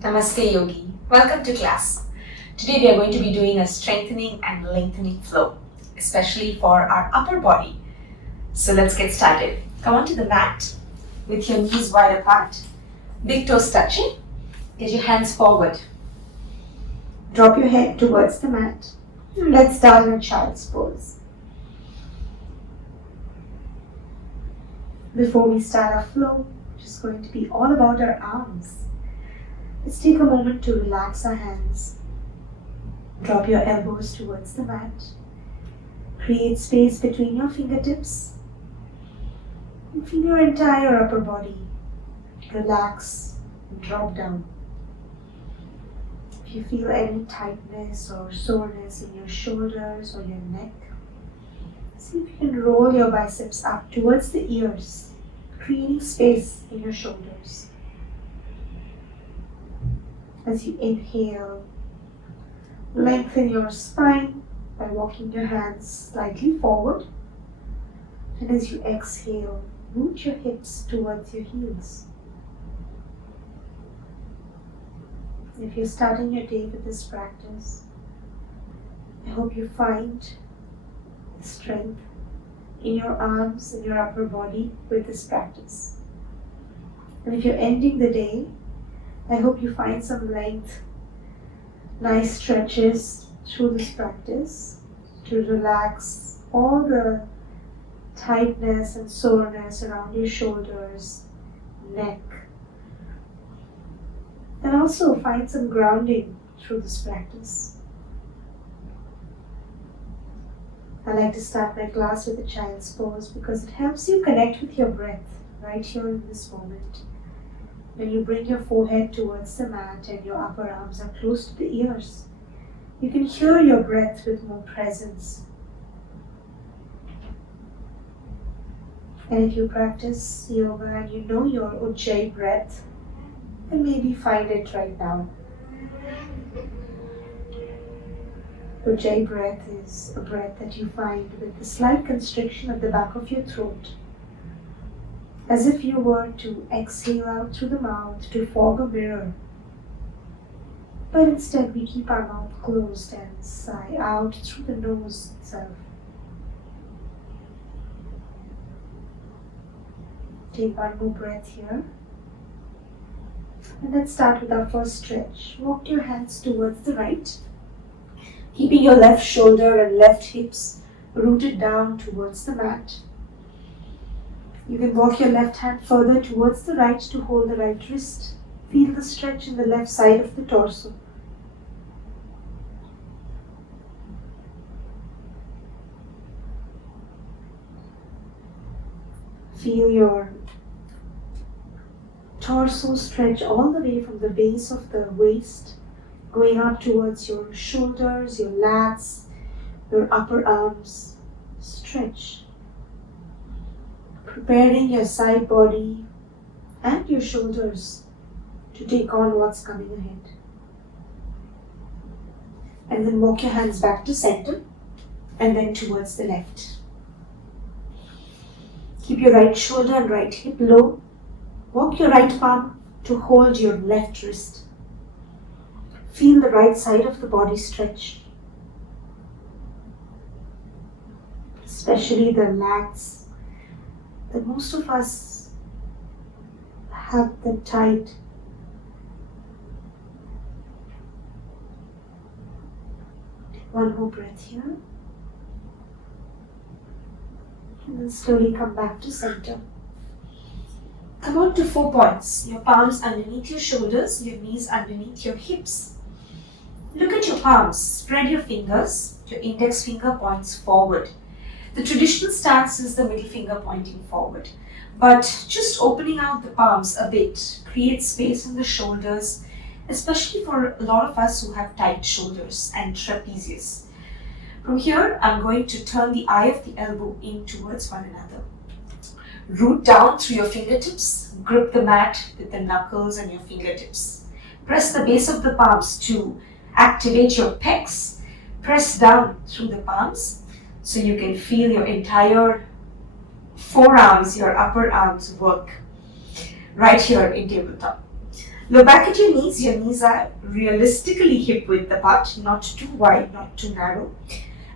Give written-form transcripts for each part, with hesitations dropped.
Namaste Yogi. Welcome to class. Today we are going to be doing a strengthening and lengthening flow, especially for our upper body. So let's get started. Come onto the mat with your knees wide apart, big toes touching. Get your hands forward. Drop your head towards the mat. Let's start in a child's pose. Before we start our flow, which is going to be all about our arms, let's take a moment to relax our hands. Drop your elbows towards the mat. Create space between your fingertips. And feel your entire upper body relax and drop down. If you feel any tightness or soreness in your shoulders or your neck, see if you can roll your biceps up towards the ears, creating space in your shoulders. As you inhale, lengthen your spine by walking your hands slightly forward. And as you exhale, root your hips towards your heels. If you're starting your day with this practice, I hope you find strength in your arms and your upper body with this practice. And if you're ending the day, I hope you find some length, nice stretches through this practice to relax all the tightness and soreness around your shoulders, neck. And also find some grounding through this practice. I like to start my class with a child's pose because it helps you connect with your breath right here in this moment. When you bring your forehead towards the mat and your upper arms are close to the ears, you can hear your breath with more presence. And if you practice yoga and you know your Ujjayi breath, then maybe find it right now. Ujjayi breath is a breath that you find with a slight constriction at the back of your throat, as if you were to exhale out through the mouth to fog a mirror. But instead we keep our mouth closed and sigh out through the nose itself. Take one more breath here. And let's start with our first stretch. Walk your hands towards the right, keeping your left shoulder and left hips rooted down towards the mat. You can walk your left hand further towards the right to hold the right wrist. Feel the stretch in the left side of the torso. Feel your torso stretch all the way from the base of the waist, going up towards your shoulders, your lats, your upper arms. Stretch. Preparing your side body and your shoulders to take on what's coming ahead. And then walk your hands back to center and then towards the left. Keep your right shoulder and right hip low. Walk your right palm to hold your left wrist. Feel the right side of the body stretch, especially the lats. That most of us have them tight. One more breath here. And then slowly come back to center. Come on to 4 points. Your palms underneath your shoulders, your knees underneath your hips. Look at your palms. Spread your fingers. Your index finger points forward. The traditional stance is the middle finger pointing forward, but just opening out the palms a bit creates space in the shoulders, especially for a lot of us who have tight shoulders and trapezius. From here, I'm going to turn the eye of the elbow in towards one another. Root down through your fingertips, grip the mat with the knuckles and your fingertips. Press the base of the palms to activate your pecs. Press down through the palms so you can feel your entire forearms, your upper arms work right here in tabletop. Look back at your knees. Your knees are realistically hip width apart, not too wide, not too narrow.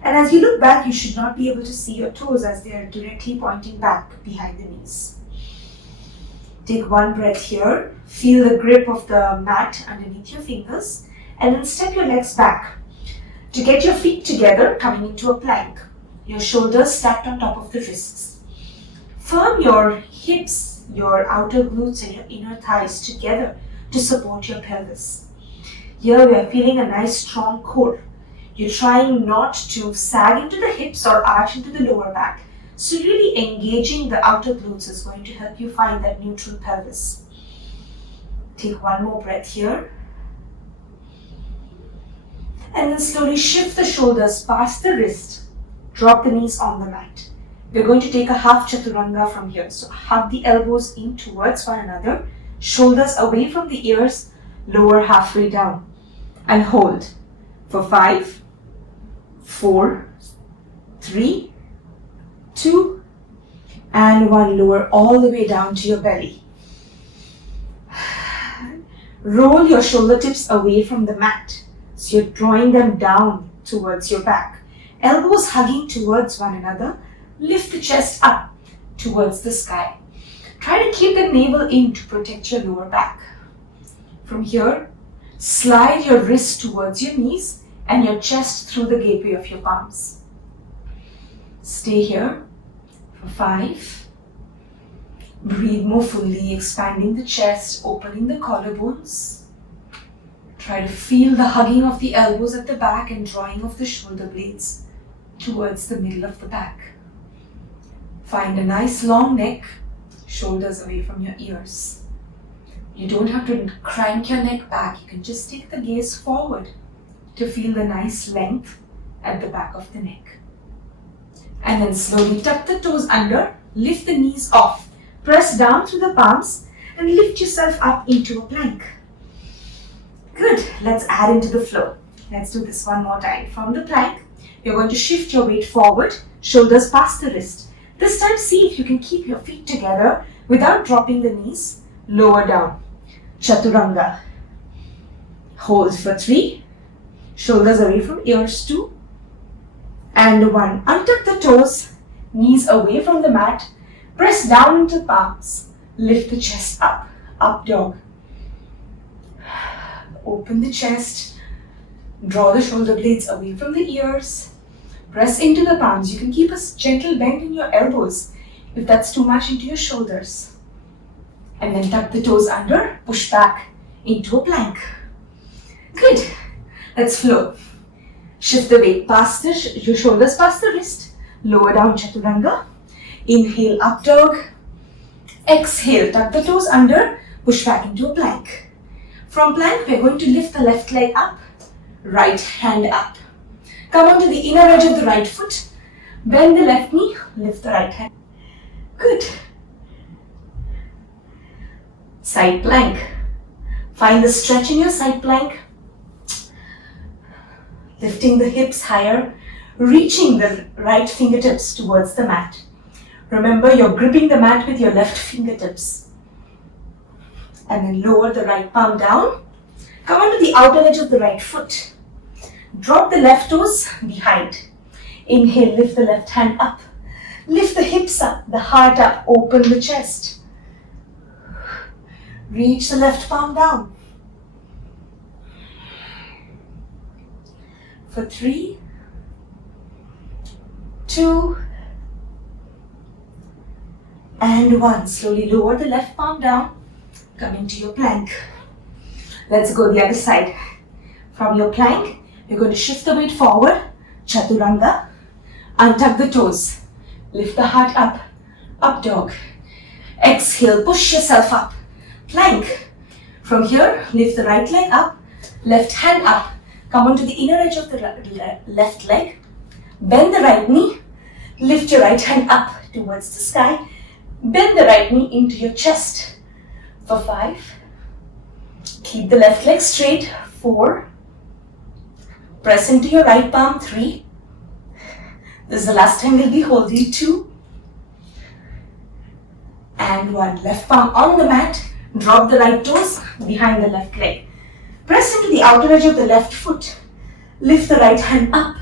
And as you look back, you should not be able to see your toes as they are directly pointing back behind the knees. Take one breath here. Feel the grip of the mat underneath your fingers. And then step your legs back. To get your feet together, coming into a plank. Your shoulders stacked on top of the wrists. Firm your hips, your outer glutes and your inner thighs together to support your pelvis. Here we are feeling a nice strong core. You're trying not to sag into the hips or arch into the lower back. So really engaging the outer glutes is going to help you find that neutral pelvis. Take one more breath here. And then slowly shift the shoulders past the wrist. Drop the knees on the mat. We're going to take a half chaturanga from here. So hug the elbows in towards one another. Shoulders away from the ears. Lower halfway down. And hold for 5, 4, 3, 2, and 1. Lower all the way down to your belly. Roll your shoulder tips away from the mat. So you're drawing them down towards your back. Elbows hugging towards one another. Lift the chest up towards the sky. Try to keep the navel in to protect your lower back. From here, slide your wrist towards your knees and your chest through the gateway of your palms. Stay here for 5. Breathe more fully, expanding the chest, opening the collarbones. Try to feel the hugging of the elbows at the back and drawing of the shoulder blades towards the middle of the back. Find a nice long neck, shoulders away from your ears. You don't have to crank your neck back. You can just take the gaze forward to feel the nice length at the back of the neck. And then slowly tuck the toes under, lift the knees off, press down through the palms and lift yourself up into a plank. Good, let's add into the flow. Let's do this one more time. From the plank, you're going to shift your weight forward, shoulders past the wrist. This time see if you can keep your feet together without dropping the knees, lower down. Chaturanga. Hold for 3, shoulders away from ears 2, and 1. Untuck the toes, knees away from the mat, press down into palms, lift the chest up, up dog. Open the chest, draw the shoulder blades away from the ears, press into the palms. You can keep a gentle bend in your elbows if that's too much into your shoulders. And then tuck the toes under, push back into a plank. Good. Let's flow. Shift the weight past your shoulders past the wrist, lower down chaturanga. Inhale, up dog. Exhale, tuck the toes under, push back into a plank. From plank, we're going to lift the left leg up, right hand up. Come onto the inner edge of the right foot, bend the left knee, lift the right hand. Good. Side plank. Find the stretch in your side plank. Lifting the hips higher, reaching the right fingertips towards the mat. Remember, you're gripping the mat with your left fingertips. And then lower the right palm down. Come onto the outer edge of the right foot. Drop the left toes behind. Inhale, lift the left hand up. Lift the hips up, the heart up, open the chest. Reach the left palm down. For 3, 2, and 1. Slowly lower the left palm down. Come into your plank. Let's go the other side. From your plank, you're going to shift the weight forward, chaturanga, untuck the toes, lift the heart up, up dog. Exhale, push yourself up, plank. From here, lift the right leg up, left hand up, come onto the inner edge of the left leg, bend the right knee, lift your right hand up towards the sky, bend the right knee into your chest. For 5, keep the left leg straight. 4, press into your right palm. 3, this is the last time we'll be holding. 2, and 1. Left palm on the mat, Drop the right toes behind the left leg. Press into the outer edge of the left foot. Lift the right hand up.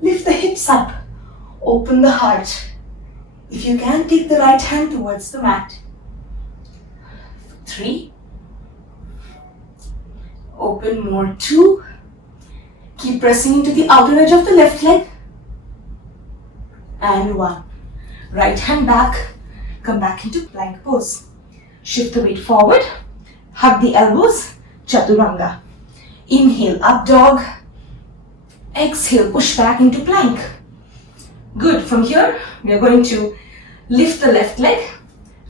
Lift the hips up. Open the heart. If you can, take the right hand towards the mat. 3. Open more. 2. Keep pressing into the outer edge of the left leg. And 1. Right hand back. Come back into plank pose. Shift the weight forward. Hug the elbows. Chaturanga. Inhale, up dog. Exhale, push back into plank. Good. From here, we are going to lift the left leg.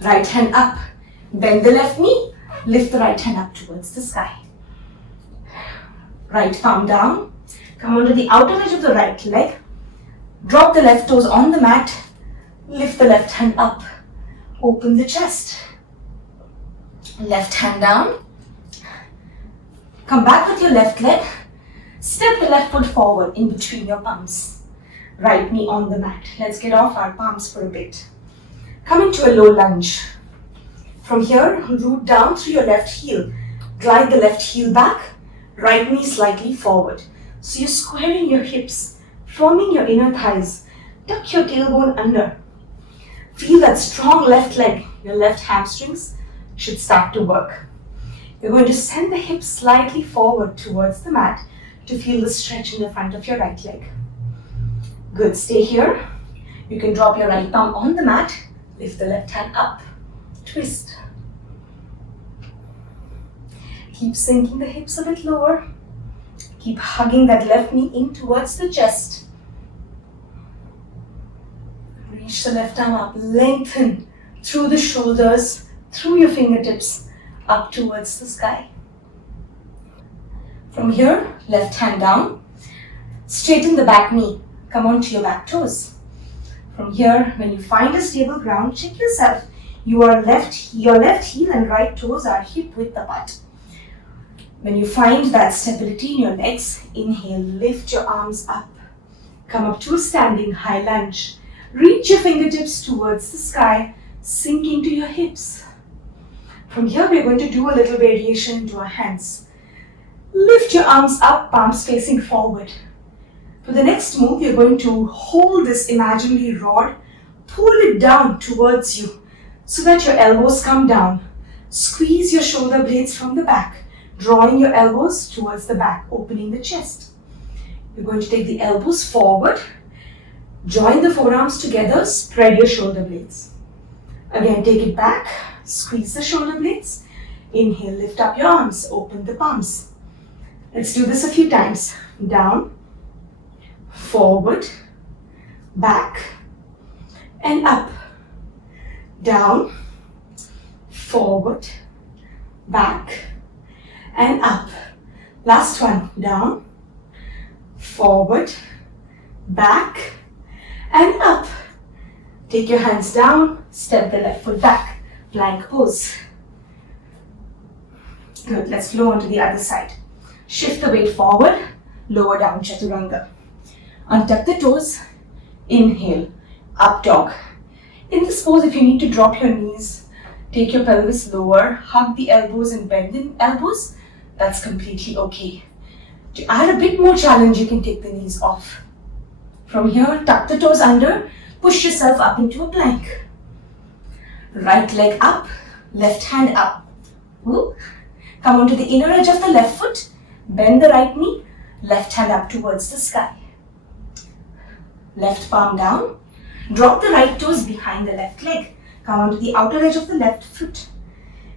Right hand up. Bend the left knee. Lift the right hand up towards the sky. Right palm down. Come onto the outer edge of the right leg. Drop the left toes on the mat. Lift the left hand up. Open the chest. Left hand down. Come back with your left leg. Step the left foot forward in between your palms. Right knee on the mat. Let's get off our palms for a bit. Come into a low lunge. From here, root down through your left heel. Glide the left heel back. Right knee slightly forward. So you're squaring your hips, forming your inner thighs. Tuck your tailbone under. Feel that strong left leg. Your left hamstrings should start to work. You're going to send the hips slightly forward towards the mat to feel the stretch in the front of your right leg. Good, stay here. You can drop your right palm on the mat, lift the left hand up, twist. Keep sinking the hips a bit lower. Keep hugging that left knee in towards the chest. Reach the left arm up, lengthen through the shoulders, through your fingertips, up towards the sky. From here, left hand down, straighten the back knee, come onto your back toes. From here, when you find a stable ground, check yourself. Your left heel and right toes are hip width apart. When you find that stability in your legs, inhale, lift your arms up. Come up to a standing high lunge. Reach your fingertips towards the sky, sink into your hips. From here, we're going to do a little variation into our hands. Lift your arms up, palms facing forward. For the next move, you're going to hold this imaginary rod, pull it down towards you so that your elbows come down. Squeeze your shoulder blades from the back, drawing your elbows towards the back, opening the chest. You're going to take the elbows forward, join the forearms together, spread your shoulder blades. Again, take it back, squeeze the shoulder blades. Inhale, lift up your arms, open the palms. Let's do this a few times. Down, forward, back, and up. Down, forward, back, and up. Last one. Down, forward, back, and up. Take your hands down, step the left foot back, plank pose. Good, let's flow onto the other side. Shift the weight forward, lower down chaturanga. Untuck the toes, inhale, up dog. In this pose, if you need to drop your knees, take your pelvis lower, hug the elbows and bend the elbows, that's completely okay. To add a bit more challenge, you can take the knees off. From here, tuck the toes under, push yourself up into a plank. Right leg up, left hand up. Come onto the inner edge of the left foot, bend the right knee, left hand up towards the sky. Left palm down, drop the right toes behind the left leg. Come onto the outer edge of the left foot.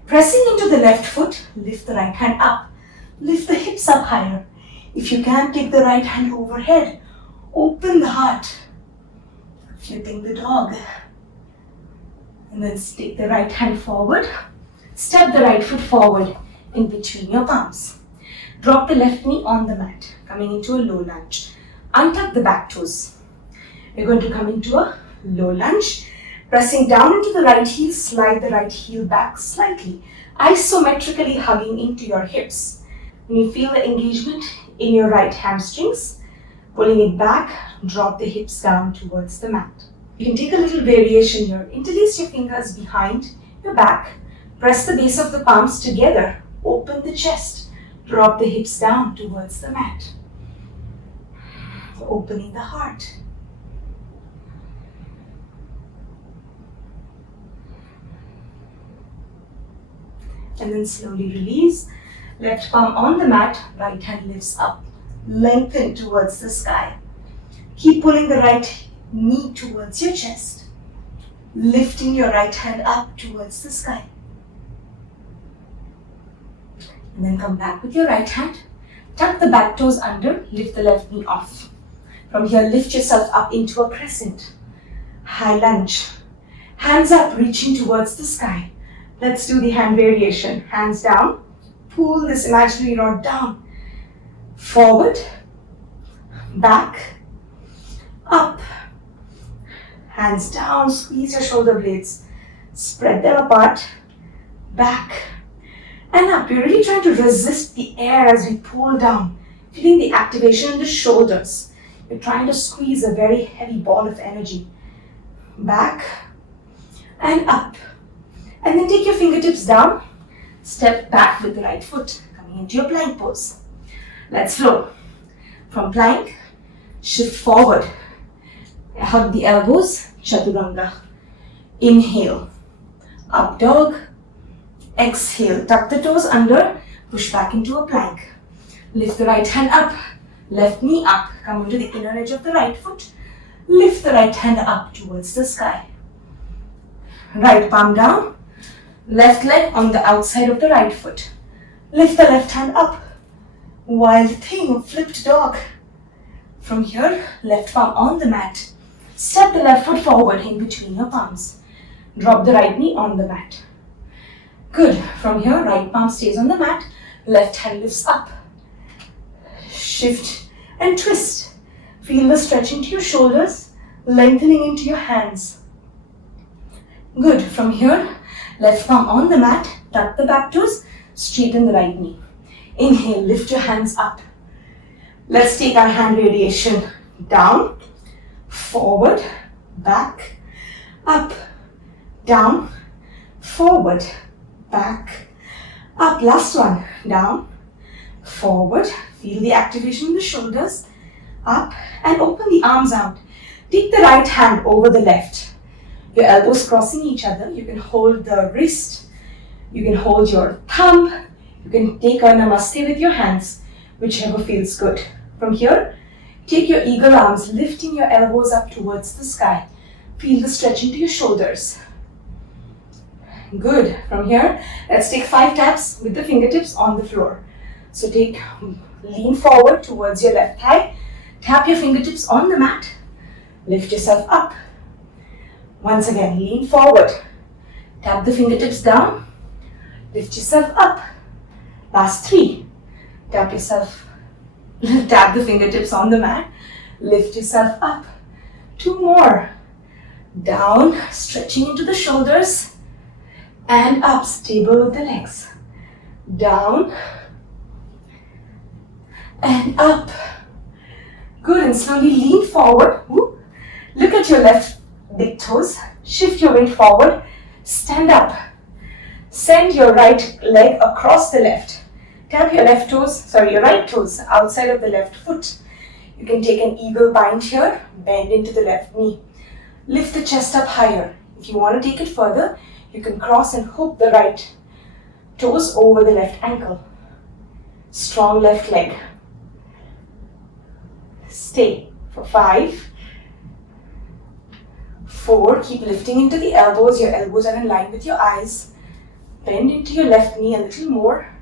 Pressing into the left foot, lift the right hand up. Lift the hips up higher. If you can, take the right hand overhead. Open the heart. Flipping the dog. And then take the right hand forward. Step the right foot forward in between your palms. Drop the left knee on the mat, coming into a low lunge. Untuck the back toes. We're going to come into a low lunge. Pressing down into the right heel, slide the right heel back slightly, isometrically hugging into your hips. When you feel the engagement in your right hamstrings, pulling it back, drop the hips down towards the mat. You can take a little variation here. Interlace your fingers behind your back, Press the base of the palms together. Open the chest. Drop the hips down towards the mat. Opening the heart. And then slowly release. Left palm on the mat, right hand lifts up. Lengthen towards the sky. Keep pulling the right knee towards your chest. Lifting your right hand up towards the sky. And then come back with your right hand. Tuck the back toes under, lift the left knee off. From here, lift yourself up into a crescent. High lunge. Hands up, reaching towards the sky. Let's do the hand variation. Hands down. Pull this imaginary rod down. Forward. Back. Up. Hands down. Squeeze your shoulder blades. Spread them apart. Back. And up. You're really trying to resist the air as we pull down. Feeling the activation in the shoulders. You're trying to squeeze a very heavy ball of energy. Back. And up. And then take your fingertips down. Step back with the right foot, coming into your plank pose. Let's flow. From plank, shift forward. Hug the elbows, chaturanga. Inhale, up dog. Exhale, tuck the toes under, push back into a plank. Lift the right hand up, left knee up, come into the inner edge of the right foot. Lift the right hand up towards the sky. Right palm down. Left leg on the outside of the right foot. Lift the left hand up. Wild thing, flipped dog. From here, left palm on the mat. Step the left foot forward in between your palms. Drop the right knee on the mat. Good. From here, right palm stays on the mat. Left hand lifts up. Shift and twist. Feel the stretch into your shoulders, lengthening into your hands. Good. From here, left palm on the mat, tuck the back toes, straighten the right knee. Inhale, lift your hands up. Let's take our hand variation. Down, forward, back, up, down, forward, back, up. Last one. Down, forward. Feel the activation in the shoulders. Up and open the arms out. Take the right hand over the left. Your elbows crossing each other. You can hold the wrist. You can hold your thumb. You can take a namaste with your hands, whichever feels good. From here, take your eagle arms, lifting your elbows up towards the sky. Feel the stretch into your shoulders. Good. From here, let's take 5 taps with the fingertips on the floor. So lean forward towards your left thigh. Tap your fingertips on the mat. Lift yourself up. Once again, lean forward. Tap the fingertips down. Lift yourself up. Last 3. Tap the fingertips on the mat. Lift yourself up. 2 more. Down, stretching into the shoulders. And up, stable with the legs. Down. And up. Good, and slowly lean forward. Look at your left big toes. Shift your weight forward. Stand up. Send your right leg across the left. Tap your your right toes outside of the left foot. You can take an eagle bind here. Bend into the left knee. Lift the chest up higher. If you want to take it further, you can cross and hook the right toes over the left ankle. Strong left leg. Stay for 5, 4, keep lifting into the elbows. Your elbows are in line with your eyes. Bend into your left knee a little more.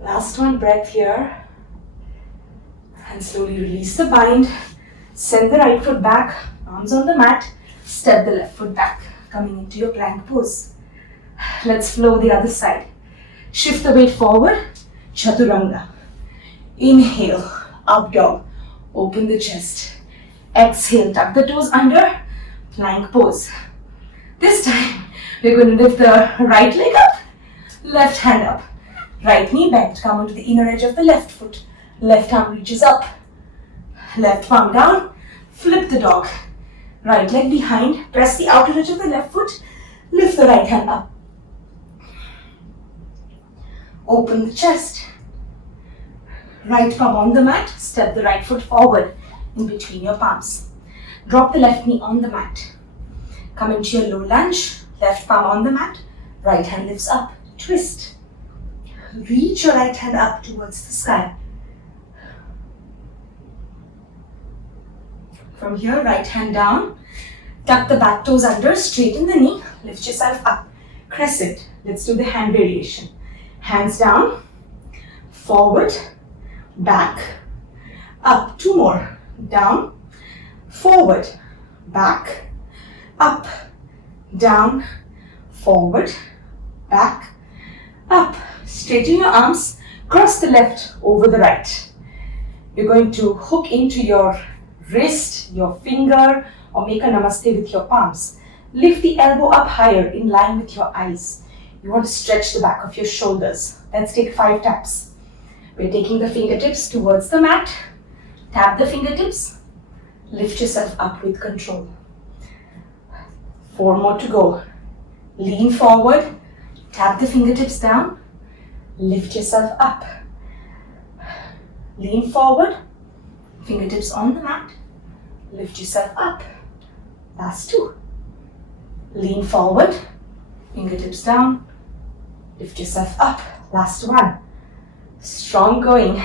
Last one, breath here. And slowly release the bind. Send the right foot back, arms on the mat. Step the left foot back, coming into your plank pose. Let's flow the other side. Shift the weight forward, chaturanga. Inhale. Up dog, open the chest. Exhale, tuck the toes under, plank pose. This time, we're going to lift the right leg up, left hand up. Right knee bent, come onto the inner edge of the left foot. Left arm reaches up, left palm down, flip the dog. Right leg behind, press the outer edge of the left foot, lift the right hand up. Open the chest. Right palm on the mat, step the right foot forward in between your palms. Drop the left knee on the mat. Come into your low lunge, left palm on the mat, right hand lifts up, twist. Reach your right hand up towards the sky. From here, right hand down, tuck the back toes under, straighten the knee, lift yourself up. Crescent. Let's do the hand variation. Hands down, forward, back, up. 2 more. Down, forward, back, up, down, forward, back, up. Straighten your arms, cross the left over the right. You're going to hook into your wrist, your finger, or make a namaste with your palms. Lift the elbow up higher in line with your eyes. You want to stretch the back of your shoulders. Let's take 5 taps. We're taking the fingertips towards the mat. Tap the fingertips. Lift yourself up with control. 4 more to go. Lean forward. Tap the fingertips down. Lift yourself up. Lean forward. Fingertips on the mat. Lift yourself up. Last 2. Lean forward. Fingertips down. Lift yourself up. Last 1. Strong going.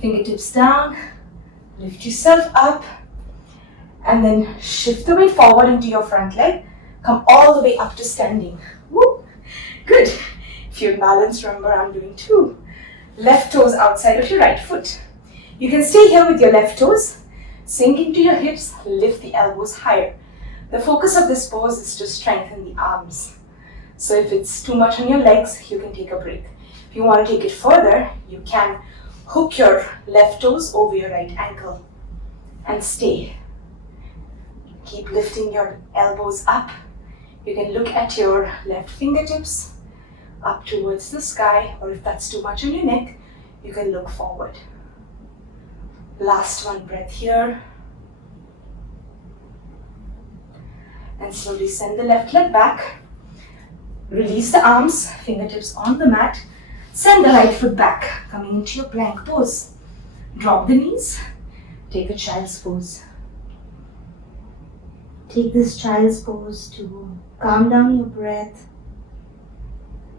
Fingertips down. Lift yourself up. And then shift the weight forward into your front leg. Come all the way up to standing. Woo. Good. If you're in balance, remember I'm doing 2. Left toes outside of your right foot. You can stay here with your left toes. Sink into your hips. Lift the elbows higher. The focus of this pose is to strengthen the arms. So if it's too much on your legs, you can take a break. If you want to take it further, you can hook your left toes over your right ankle and stay. Keep lifting your elbows up. You can look at your left fingertips up towards the sky, or if that's too much on your neck, you can look forward. Last 1 breath here. And slowly send the left leg back. Release the arms, fingertips on the mat. Send the right foot back, coming into your plank pose. Drop the knees. Take a child's pose. Take this child's pose to calm down your breath.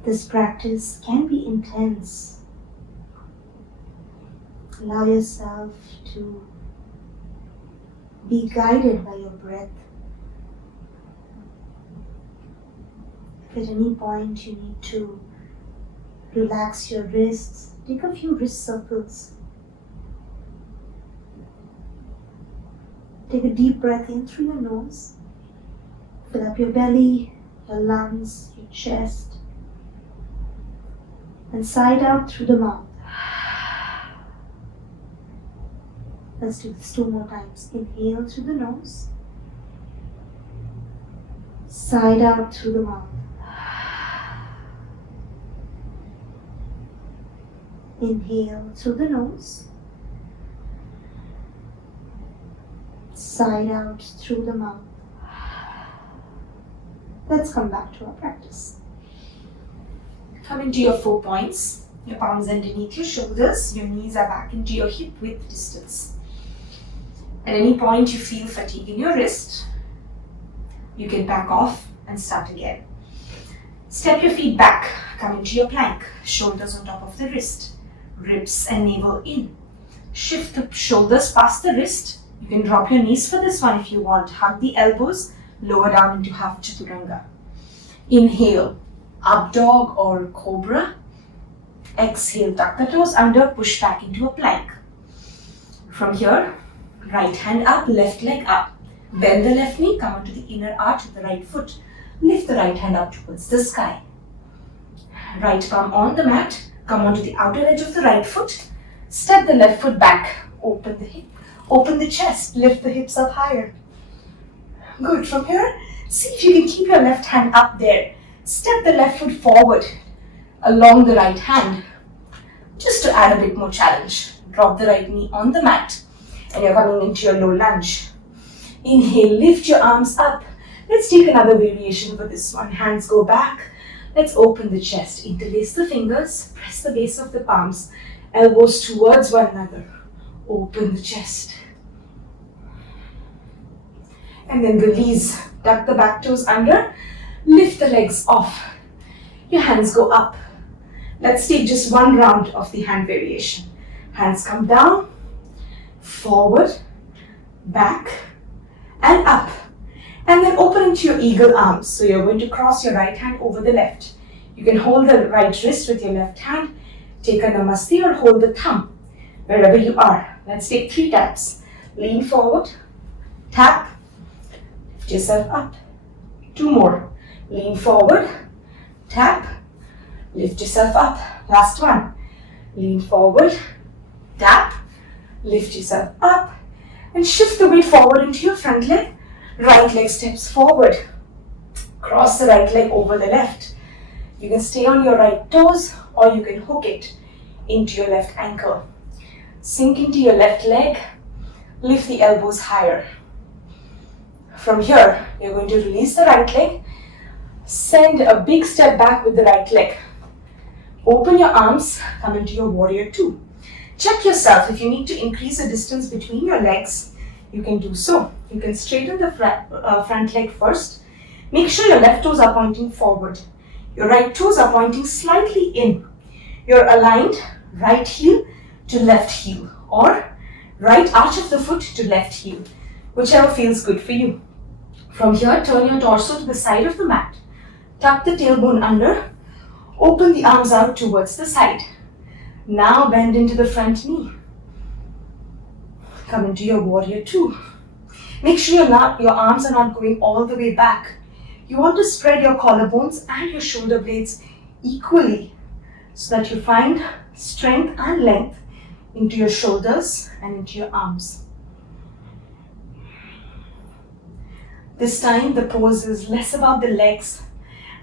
This practice can be intense. Allow yourself to be guided by your breath. If at any point you need to relax your wrists, take a few wrist circles. Take a deep breath in through your nose. Fill up your belly, your lungs, your chest. And side out through the mouth. Let's do this 2 more times. Inhale through the nose. Side out through the mouth. Inhale through the nose. Side out through the mouth. Let's come back to our practice. Come into your 4 points. Your palms underneath your shoulders. Your knees are back into your hip width distance. At any point you feel fatigue in your wrist, you can back off and start again. Step your feet back. Come into your plank. Shoulders on top of the wrist. Ribs and navel in. Shift the shoulders past the wrist. You can drop your knees for this one if you want. Hug the elbows. Lower down into half chaturanga. Inhale. Up dog or cobra. Exhale. Tuck the toes under. Push back into a plank. From here, right hand up, left leg up. Bend the left knee. Come onto the inner arch of the right foot. Lift the right hand up towards the sky. Right palm on the mat. Come onto the outer edge of the right foot. Step the left foot back. Open the hip. Open the chest. Lift the hips up higher. Good. From here, see if you can keep your left hand up there. Step the left foot forward along the right hand. Just to add a bit more challenge. Drop the right knee on the mat. And you're coming into your low lunge. Inhale. Lift your arms up. Let's take another variation for this one. Hands go back. Let's open the chest. Interlace the fingers. Press the base of the palms. Elbows towards one another. Open the chest. And then release. Tuck the back toes under. Lift the legs off. Your hands go up. Let's take just one round of the hand variation. Hands come down, forward, back, and up. And then open into your eagle arms. So you're going to cross your right hand over the left. You can hold the right wrist with your left hand. Take a namaste or hold the thumb wherever you are. Let's take 3 taps. Lean forward, tap, lift yourself up. 2 more. Lean forward, tap, lift yourself up. Last one. Lean forward, tap, lift yourself up, and shift the weight forward into your front leg. Right leg steps forward. Cross the right leg over the left. You can stay on your right toes or you can hook it into your left ankle. Sink into your left leg. Lift the elbows higher. From here, you're going to release the right leg. Send a big step back with the right leg. Open your arms, come into your warrior 2. Check yourself. If you need to increase the distance between your legs, you can do so. You can straighten the front leg first. Make sure your left toes are pointing forward. Your right toes are pointing slightly in. You're aligned right heel to left heel or right arch of the foot to left heel, whichever feels good for you. From here, turn your torso to the side of the mat. Tuck the tailbone under. Open the arms out towards the side. Now bend into the front knee. Come into your warrior 2. Make sure your arms are not going all the way back. You want to spread your collarbones and your shoulder blades equally so that you find strength and length into your shoulders and into your arms. This time the pose is less about the legs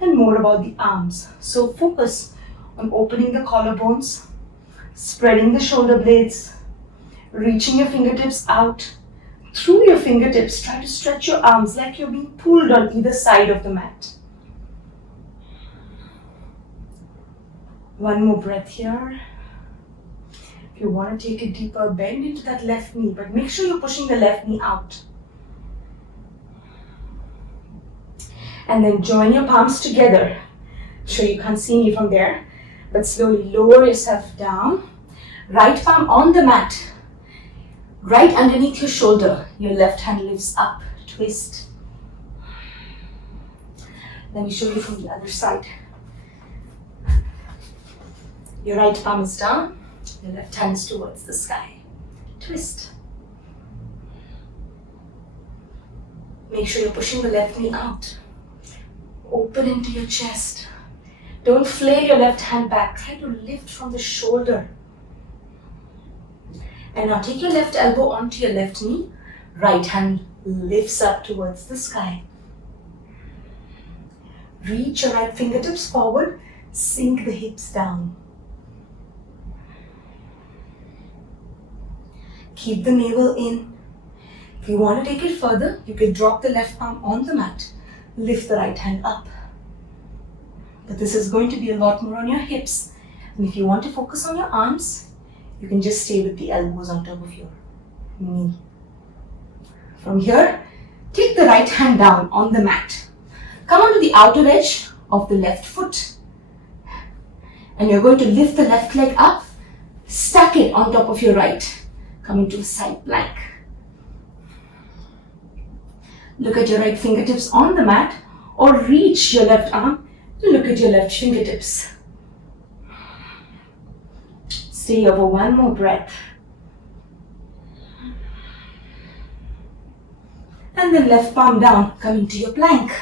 and more about the arms. So focus on opening the collarbones, spreading the shoulder blades, reaching your fingertips out. Through your fingertips, try to stretch your arms like you're being pulled on either side of the mat. One more breath here. If you want to take a deeper bend into that left knee, but make sure you're pushing the left knee out. And then join your palms together. I'm sure you can't see me from there, but slowly lower yourself down. Right palm on the mat. Right underneath your shoulder, your left hand lifts up, twist. Let me show you from the other side. Your right palm is down, your left hand is towards the sky. Twist. Make sure you're pushing the left knee out. Open into your chest. Don't flail your left hand back. Try to lift from the shoulder. And now take your left elbow onto your left knee. Right hand lifts up towards the sky. Reach your right fingertips forward. Sink the hips down. Keep the navel in. If you want to take it further, you can drop the left palm on the mat. Lift the right hand up. But this is going to be a lot more on your hips. And if you want to focus on your arms, you can just stay with the elbows on top of your knee. From here, take the right hand down on the mat. Come onto the outer edge of the left foot. And you're going to lift the left leg up, stack it on top of your right. Come into a side plank. Look at your right fingertips on the mat or reach your left arm and look at your left fingertips. Stay over one more breath. And then left palm down, come into your plank.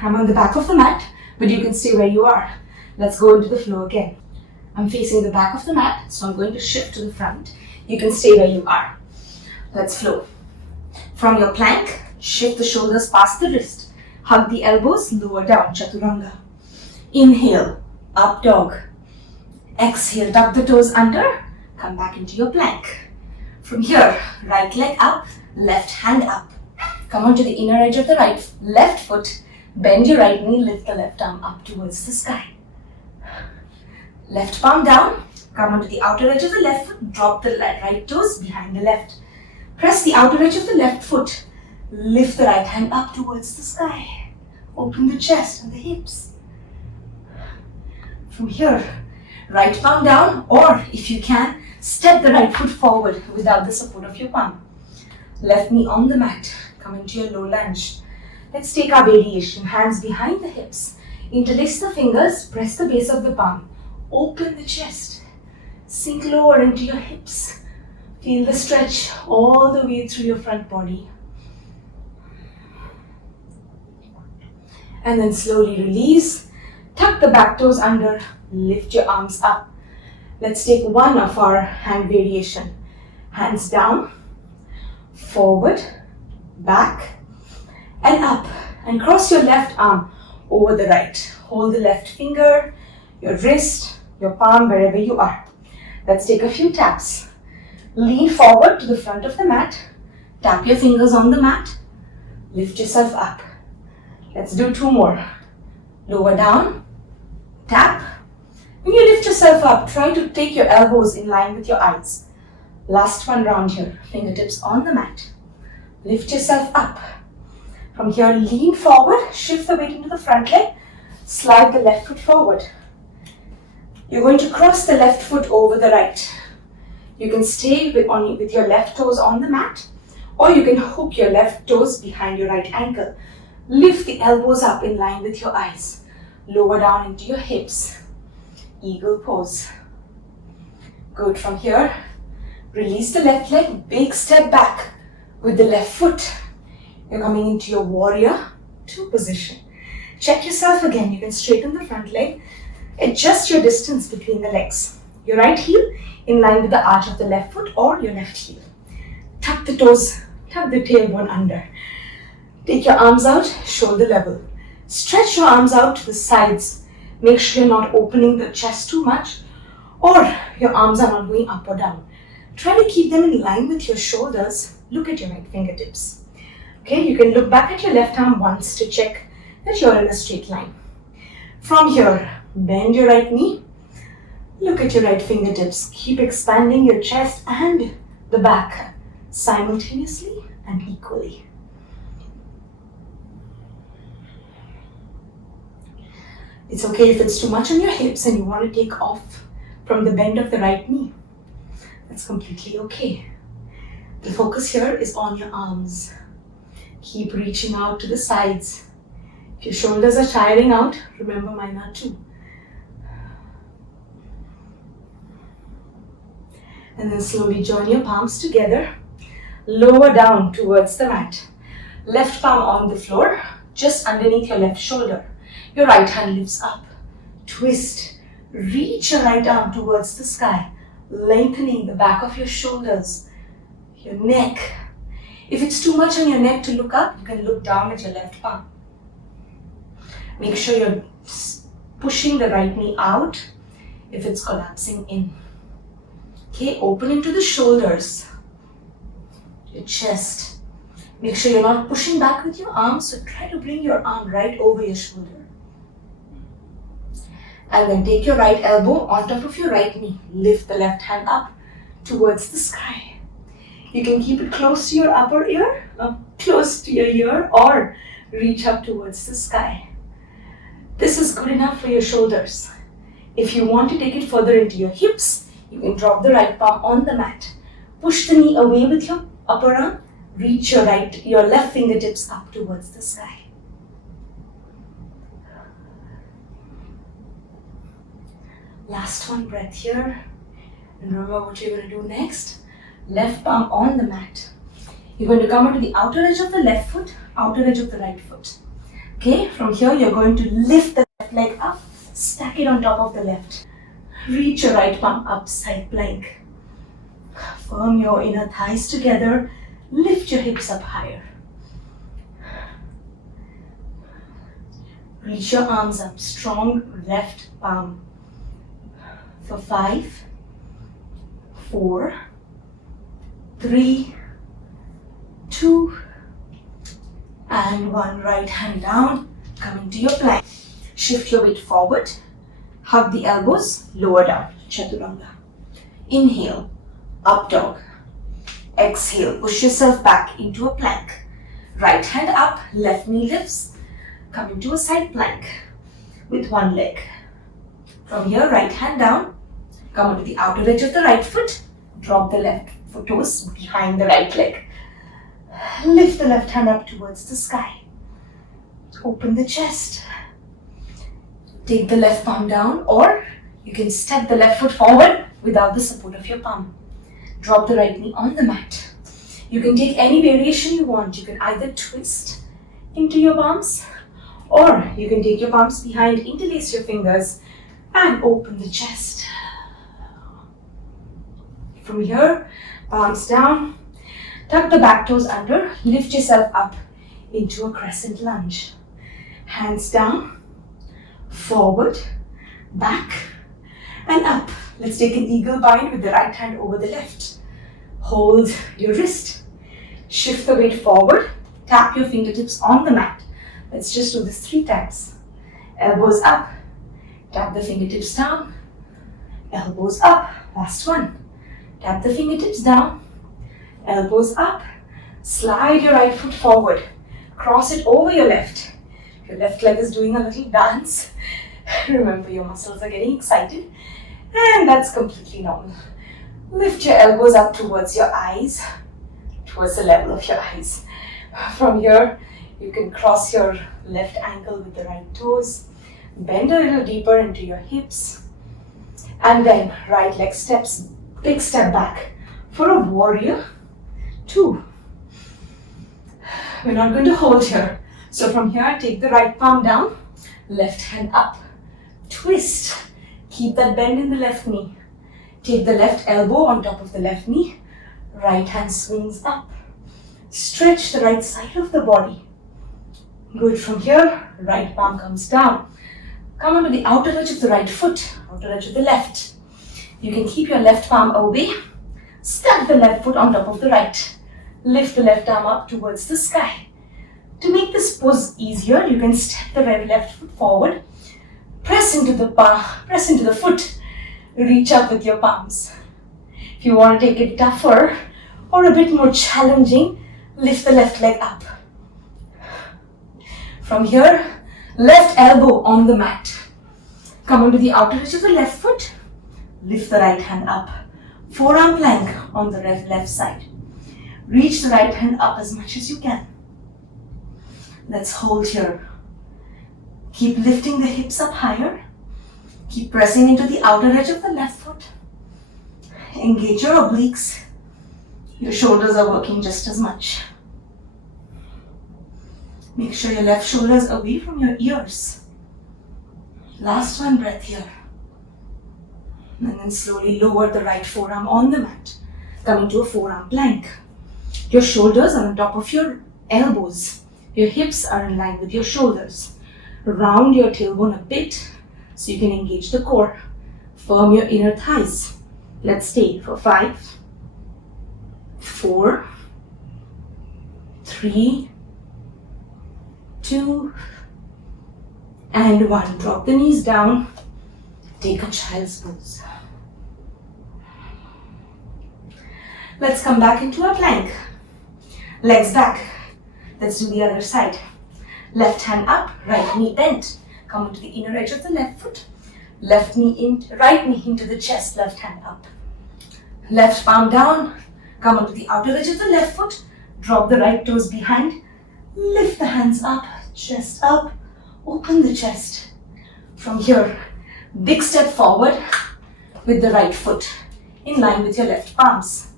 I'm on the back of the mat, but you can stay where you are. Let's go into the flow again. I'm facing the back of the mat, so I'm going to shift to the front. You can stay where you are. Let's flow. From your plank, shift the shoulders past the wrist. Hug the elbows, lower down, chaturanga. Inhale, up dog. Exhale, tuck the toes under, come back into your plank. From here, right leg up, left hand up. Come onto the inner edge of the left foot, Bend your right knee, lift the left arm up towards the sky. Left palm down, come onto the outer edge of the left foot, drop the right toes behind the left. Press the outer edge of the left foot, lift the right hand up towards the sky. Open the chest and the hips. From here, right palm down, or if you can, step the right foot forward without the support of your palm. Left knee on the mat, come into your low lunge. Let's take our variation. Hands behind the hips. Interlace the fingers, press the base of the palm. Open the chest. Sink lower into your hips. Feel the stretch all the way through your front body. And then slowly release. Tuck the back toes under. Lift your arms up. Let's take one of our hand variation. Hands down, forward, back, and up. And cross your left arm over the right. Hold the left finger, your wrist, your palm, wherever you are. Let's take a few taps. Lean forward to the front of the mat. Tap your fingers on the mat. Lift yourself up. Let's do two more. Lower down, tap. When you lift yourself up, try to take your elbows in line with your eyes. Last one round here. Fingertips on the mat. Lift yourself up. From here, lean forward, shift the weight into the front leg, slide the left foot forward. You're going to cross the left foot over the right. You can stay with your left toes on the mat, or you can hook your left toes behind your right ankle. Lift the elbows up in line with your eyes. Lower down into your hips. Eagle pose. Good. From here, release the left leg, big step back with the left foot. You're coming into your warrior two position. Check yourself again. You can straighten the front leg. Adjust your distance between the legs. Your right heel in line with the arch of the left foot or your left heel. Tuck the toes, tuck the tailbone under. Take your arms out, shoulder level. Stretch your arms out to the sides. Make sure you're not opening the chest too much or your arms are not going up or down. Try to keep them in line with your shoulders. Look at your right fingertips. Okay, you can look back at your left arm once to check that you're in a straight line. From here, bend your right knee. Look at your right fingertips. Keep expanding your chest and the back simultaneously and equally. It's okay if it's too much on your hips and you want to take off from the bend of the right knee. That's completely okay. The focus here is on your arms. Keep reaching out to the sides. If your shoulders are tiring out, remember mine are too. And then slowly join your palms together. Lower down towards the mat. Left palm on the floor, just underneath your left shoulder. Your right hand lifts up. Twist. Reach your right arm towards the sky, lengthening the back of your shoulders, your neck. If it's too much on your neck to look up, you can look down at your left palm. Make sure you're pushing the right knee out if it's collapsing in. Okay, open into the shoulders, your chest. Make sure you're not pushing back with your arms, so try to bring your arm right over your shoulder. And then take your right elbow on top of your right knee. Lift the left hand up towards the sky. You can keep it close to your upper ear, close to your ear, or reach up towards the sky. This is good enough for your shoulders. If you want to take it further into your hips, you can drop the right palm on the mat. Push the knee away with your upper arm. Reach your left fingertips up towards the sky. Last one breath here. And remember what you're going to do next. Left palm on the mat. You're going to come onto the outer edge of the left foot, outer edge of the right foot. Okay, from here you're going to lift the left leg up, stack it on top of the left. Reach your right palm up, side plank. Firm your inner thighs together, lift your hips up higher. Reach your arms up, strong left palm. For 5, 4, 3, 2, and 1. Right hand down, Come into your plank. Shift your weight forward. Hug the elbows, lower down, chaturanga. Inhale, up dog. Exhale, push yourself back into a plank. Right hand up, left knee lifts. Come into a side plank with one leg. From here, right hand down. Come onto the outer edge of the right foot. Drop the left foot toes behind the right leg. Lift the left hand up towards the sky. Open the chest. Take the left palm down, or you can step the left foot forward without the support of your palm. Drop the right knee on the mat. You can take any variation you want. You can either twist into your palms, or you can take your palms behind, interlace your fingers, and open the chest. From here, palms down, tuck the back toes under, lift yourself up into a crescent lunge. Hands down, forward, back, and up. Let's take an eagle bind with the right hand over the left. Hold your wrist. Shift the weight forward. Tap your fingertips on the mat. Let's just do this 3 times. Elbows up. Tap the fingertips down. Elbows up. Last one. Tap the fingertips down. Elbows up. Slide your right foot forward. Cross it over your left. Your left leg is doing a little dance. Remember, your muscles are getting excited, and that's completely normal. Lift your elbows up towards your eyes, towards the level of your eyes. From here, you can cross your left ankle with the right toes, bend a little deeper into your hips, and then right leg steps, big step back for a warrior 2. We're not going to hold here. So from here, take the right palm down, left hand up, twist, keep that bend in the left knee. Take the left elbow on top of the left knee, right hand swings up. Stretch the right side of the body. Good. From here, right palm comes down. Come onto the outer edge of the right foot, outer edge of the left. You can keep your left palm away, stack the left foot on top of the right. Lift the left arm up towards the sky. To make this pose easier, you can step the left foot forward, press into the foot, reach up with your palms. If you want to take it tougher or a bit more challenging, lift the left leg up. From here, left elbow on the mat. Come onto the outer edge of the left foot, lift the right hand up. Forearm plank on the left side. Reach the right hand up as much as you can. Let's hold here. Keep lifting the hips up higher. Keep pressing into the outer edge of the left foot. Engage your obliques. Your shoulders are working just as much. Make sure your left shoulder is away from your ears. Last one breath here. And then slowly lower the right forearm on the mat. Come into a forearm plank. Your shoulders are on top of your elbows. Your hips are in line with your shoulders. Round your tailbone a bit so you can engage the core. Firm your inner thighs. Let's stay for 5, 4, 3, 2, and 1. Drop the knees down. Take a child's pose. Let's come back into a plank. Legs back. Let's do the other side. Left hand up, right knee bent. Come onto the inner edge of the left foot. Right knee into the chest, left hand up. Left palm down. Come onto the outer edge of the left foot. Drop the right toes behind. Lift the hands up, chest up. Open the chest. From here, big step forward with the right foot in line with your left palms.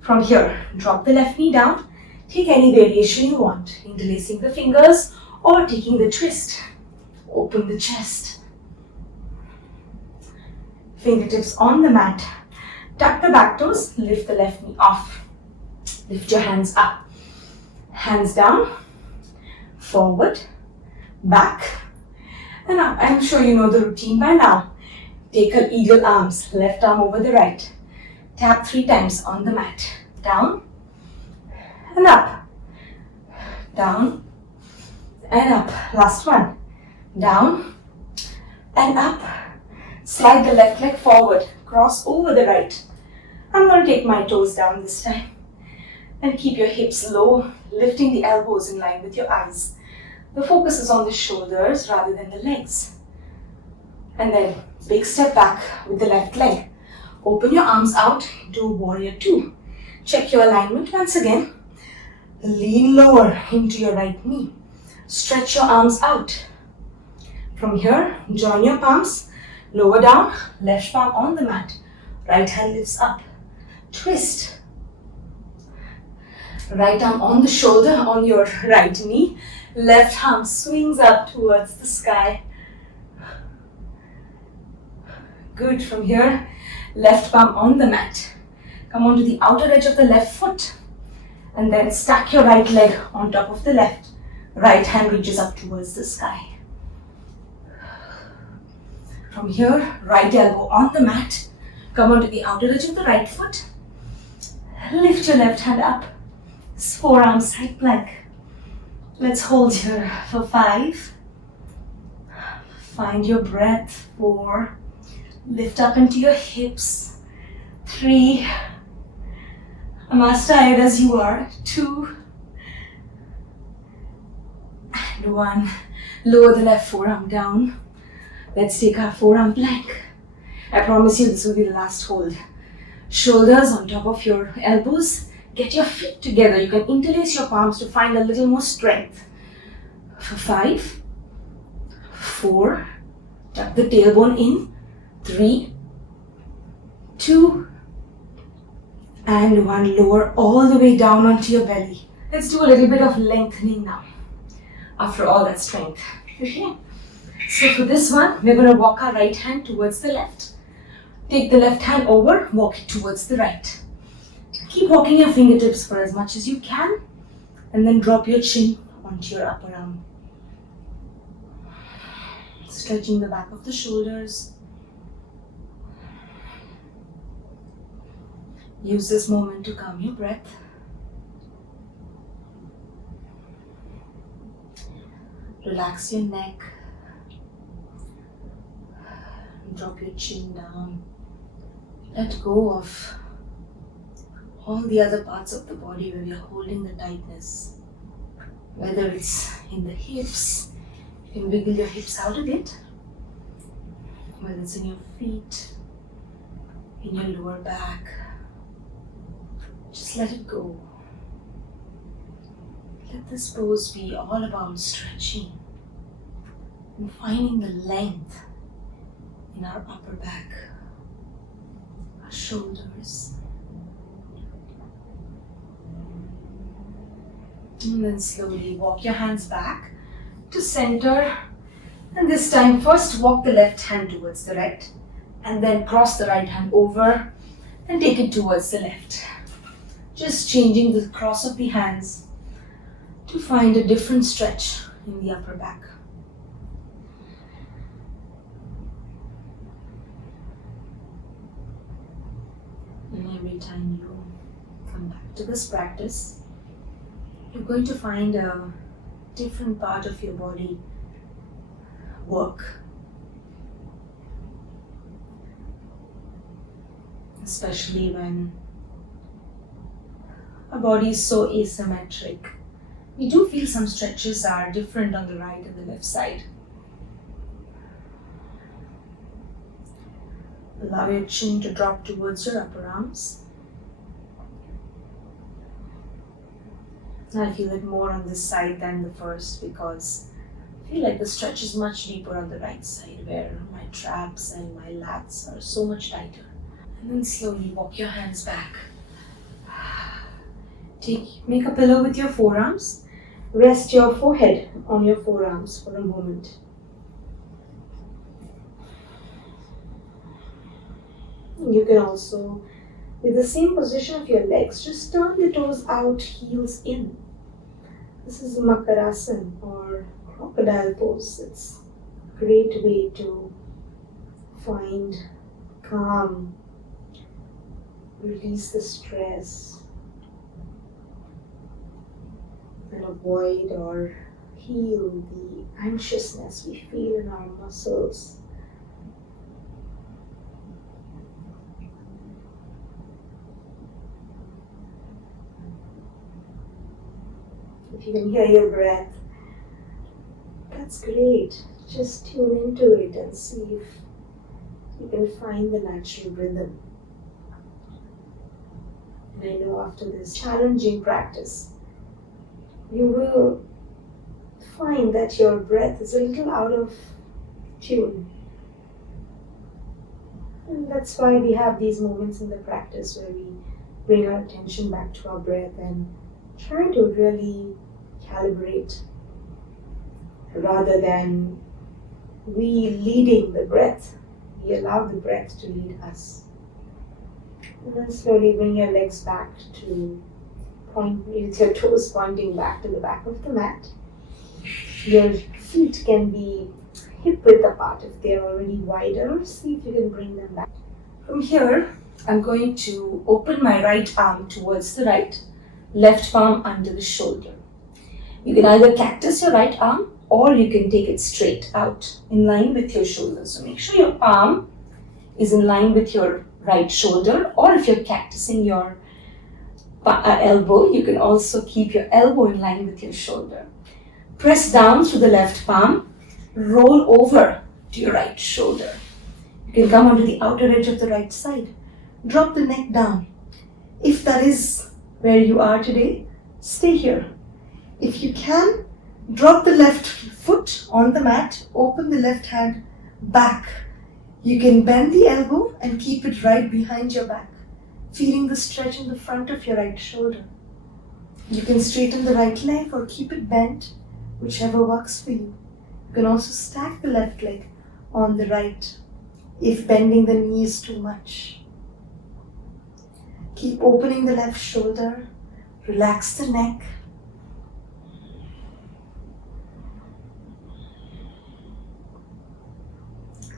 From here, drop the left knee down. Take any variation you want, interlacing the fingers or taking the twist. Open the chest. Fingertips on the mat. Tuck the back toes, lift the left knee off. Lift your hands up. Hands down, forward, back, and up. I'm sure you know the routine by now. Take an eagle arms, left arm over the right. Tap 3 times on the mat. Down and up. Down and up. Last one. Down and up. Slide the left leg forward. Cross over the right. I'm going to take my toes down this time. And keep your hips low, lifting the elbows in line with your eyes. The focus is on the shoulders rather than the legs. And then big step back with the left leg. Open your arms out, do warrior two. Check your alignment once again. Lean lower into your right knee. Stretch your arms out. From here, join your palms, lower down, left palm on the mat. Right hand lifts up. Twist. Right arm on the shoulder, on your right knee. Left arm swings up towards the sky. Good. From here, left palm on the mat. Come onto the outer edge of the left foot. And then stack your right leg on top of the left. Right hand reaches up towards the sky. From here, right elbow on the mat. Come onto the outer edge of the right foot. Lift your left hand up. Forearm side plank. Let's hold here for 5. Find your breath. 4. Lift up into your hips. 3. I'm as tired as you are. 2. And 1. Lower the left forearm down. Let's take our forearm plank. I promise you this will be the last hold. Shoulders on top of your elbows. Get your feet together. You can interlace your palms to find a little more strength. For 5, 4, tuck the tailbone in. 3, 2, and 1. Lower all the way down onto your belly. Let's do a little bit of lengthening now. After all that strength. Okay. So for this one, we're going to walk our right hand towards the left. Take the left hand over, walk it towards the right. Keep walking your fingertips for as much as you can, and then drop your chin onto your upper arm. Stretching the back of the shoulders. Use this moment to calm your breath. Relax your neck. Drop your chin down. Let go of all the other parts of the body where you're holding the tightness. Whether it's in the hips, you can wiggle your hips out a bit. Whether it's in your feet, in your lower back. Just let it go. Let this pose be all about stretching and finding the length in our upper back, our shoulders. And then slowly walk your hands back to center. And this time, first walk the left hand towards the right, and then cross the right hand over and take it towards the left. Just changing the cross of the hands to find a different stretch in the upper back. And every time you come back to this practice, you're going to find a different part of your body work. Especially when our body is so asymmetric. We do feel some stretches are different on the right and the left side. Allow your chin to drop towards your upper arms. I feel it more on this side than the first because I feel like the stretch is much deeper on the right side where my traps and my lats are so much tighter. And then slowly walk your hands back. Make a pillow with your forearms. Rest your forehead on your forearms for a moment. You can also, with the same position of your legs, just turn the toes out, heels in. This is Makarasana or crocodile pose. It's a great way to find calm, release the stress, and avoid or heal the anxiousness we feel in our muscles. If you can hear your breath, that's great. Just tune into it and see if you can find the natural rhythm. And I know after this challenging practice, you will find that your breath is a little out of tune. And that's why we have these moments in the practice where we bring our attention back to our breath and try to really calibrate rather than we leading the breath. We allow the breath to lead us. And then slowly bring your legs back to point with your toes pointing back to the back of the mat. Your feet can be hip width apart if they're already wider. See if you can bring them back. From here, I'm going to open my right arm towards the right, left palm under the shoulder. You can either cactus your right arm or you can take it straight out in line with your shoulders. So make sure your palm is in line with your right shoulder, or if you're cactusing your elbow, you can also keep your elbow in line with your shoulder. Press down through the left palm, roll over to your right shoulder. You can come onto the outer edge of the right side. Drop the neck down. If that is where you are today, stay here. If you can, drop the left foot on the mat, open the left hand back. You can bend the elbow and keep it right behind your back, feeling the stretch in the front of your right shoulder. You can straighten the right leg or keep it bent, whichever works for you. You can also stack the left leg on the right if bending the knee is too much. Keep opening the left shoulder, relax the neck.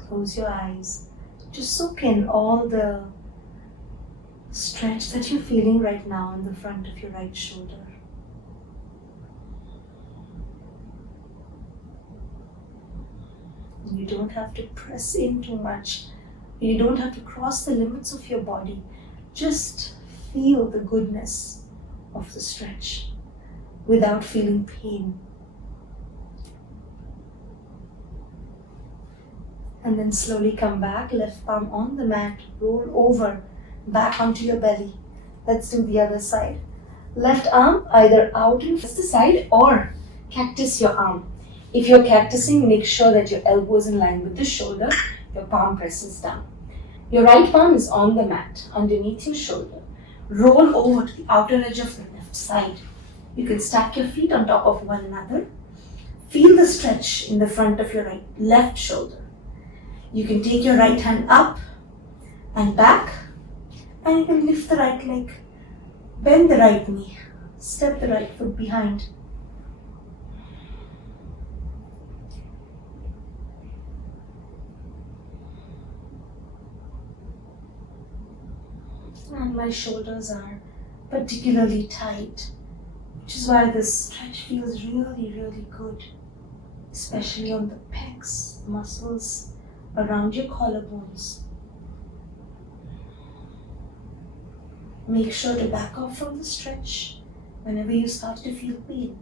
Close your eyes. Just soak in all the stretch that you're feeling right now in the front of your right shoulder. You don't have to press in too much. You don't have to cross the limits of your body. Just feel the goodness of the stretch without feeling pain. And then slowly come back, left palm on the mat, roll over, back onto your belly. Let's do the other side. Left arm either out and face the side or cactus your arm. If you're cactusing, make sure that your elbow is in line with the shoulder, your palm presses down. Your right palm is on the mat, underneath your shoulder. Roll over to the outer edge of the left side. You can stack your feet on top of one another. Feel the stretch in the front of your left shoulder. You can take your right hand up and back, and you can lift the right leg, bend the right knee, step the right foot behind. And my shoulders are particularly tight, which is why this stretch feels really, really good, especially on the pecs, muscles around your collarbones. Make sure to back off from the stretch whenever you start to feel pain.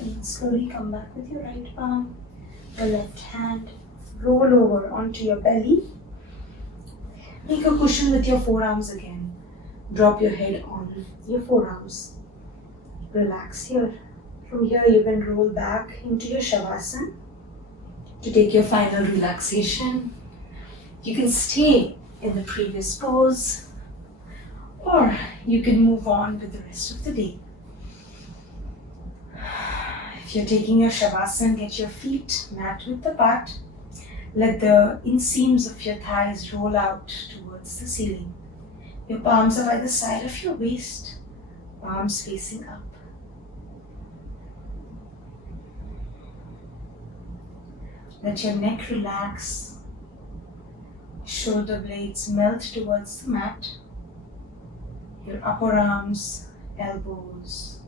And slowly come back with your right palm, your left hand, roll over onto your belly. Make a cushion with your forearms again. Drop your head on your forearms. Relax here. From here you can roll back into your Shavasana to take your final relaxation. You can stay in the previous pose or you can move on with the rest of the day. If you're taking your Shavasana, get your feet mat width apart. Let the inseams of your thighs roll out towards the ceiling. Your palms are by the side of your waist, palms facing up. Let your neck relax, Shoulder blades melt towards the mat. Your upper arms, elbows,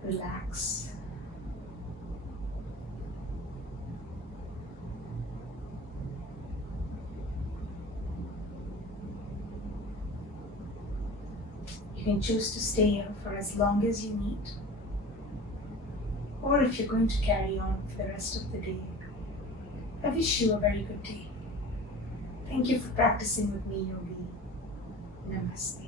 relax. You can choose to stay here for as long as you need, or if you're going to carry on for the rest of the day, I wish you a very good day. Thank you for practicing with me, Yogi. Namaste.